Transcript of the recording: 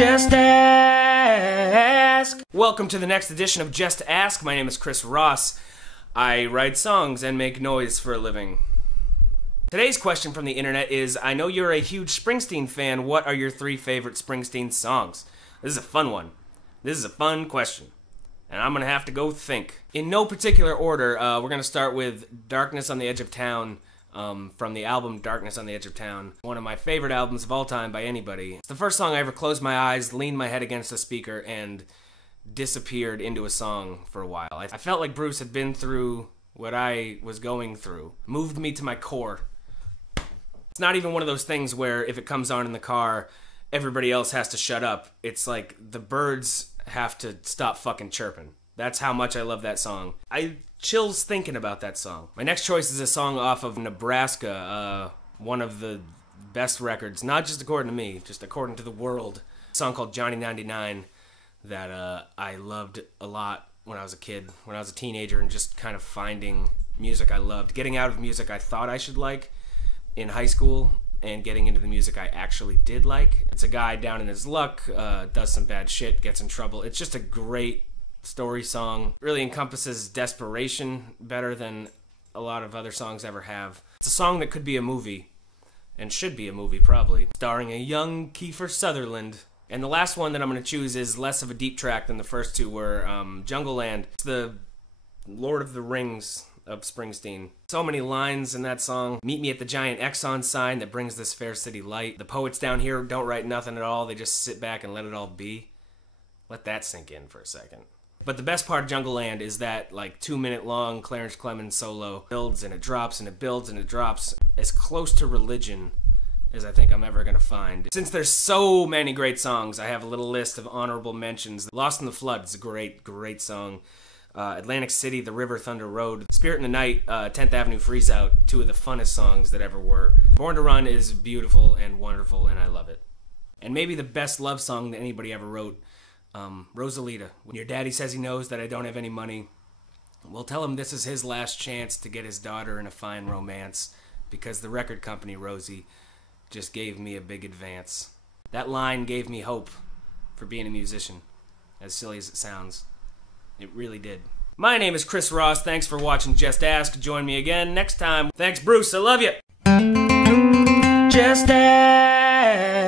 Just Ask. Welcome to the next edition of Just Ask. My name is Chris Ross. I write songs and make noise for a living. Today's question from the internet is, I know you're a huge Springsteen fan. What are your 3 favorite Springsteen songs? This is a fun one. This is a fun question. And I'm going to have to go think. In no particular order, we're going to start with Darkness on the Edge of Town. From the album Darkness on the Edge of Town. One of my favorite albums of all time by anybody. It's the first song I ever closed my eyes, leaned my head against the speaker, and disappeared into a song for a while. I felt like Bruce had been through what I was going through. Moved me to my core. It's not even one of those things where if it comes on in the car, everybody else has to shut up. It's like the birds have to stop fucking chirping. That's how much I love that song. I chills thinking about that song. My next choice is a song off of Nebraska, one of the best records, not just according to me, just according to the world. A song called Johnny 99 that I loved a lot when I was a kid, when I was a teenager, and just kind of finding music I loved. Getting out of music I thought I should like in high school and getting into the music I actually did like. It's a guy down in his luck, does some bad shit, gets in trouble. It's just a great story song. Really encompasses desperation better than a lot of other songs ever have. It's a song that could be a movie, and should be a movie probably, starring a young Kiefer Sutherland. And the last one that I'm going to choose is less of a deep track than the first two were. Jungle Land. It's the Lord of the Rings of Springsteen. So many lines in that song. Meet me at the giant Exxon sign that brings this fair city light. The poets down here don't write nothing at all. They just sit back and let it all be. Let that sink in for a second. But the best part of Jungle Land is that, like, 2-minute long Clarence Clemens solo builds and it drops and it builds and it drops. As close to Religion as I think I'm ever gonna find. Since there's so many great songs, I have a little list of honorable mentions. Lost in the Flood is a great, great song. Atlantic City, The River, Thunder Road. Spirit in the Night, 10th Avenue Freeze Out, 2 of the funnest songs that ever were. Born to Run is beautiful and wonderful, and I love it. And maybe the best love song that anybody ever wrote, Rosalita. When your daddy says he knows that I don't have any money, well, tell him this is his last chance to get his daughter in a fine romance, because the record company, Rosie, just gave me a big advance. That line gave me hope for being a musician, as silly as it sounds. It really did. My name is Chris Ross. Thanks for watching Just Ask. Join me again next time. Thanks, Bruce. I love you. Just Ask.